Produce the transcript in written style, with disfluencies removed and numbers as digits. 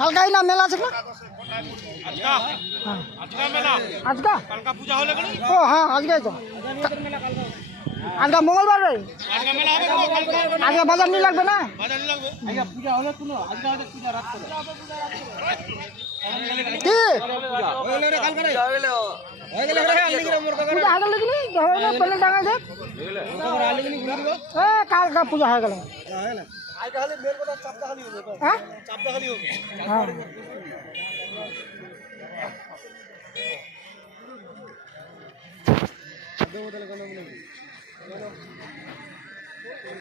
কালকাই না মেলা আছে না আজকা পূজা হলে ও হ্যাঁ আজকে তো আজকে মঙ্গলবার রে আজকে বাজার নিয়ে লাগবে না পূজা হলে কোনো আজকে পূজা রাত করে কি পূজা হয়ে গেল কালকা পূজা হয়ে গেল হ্যাঁ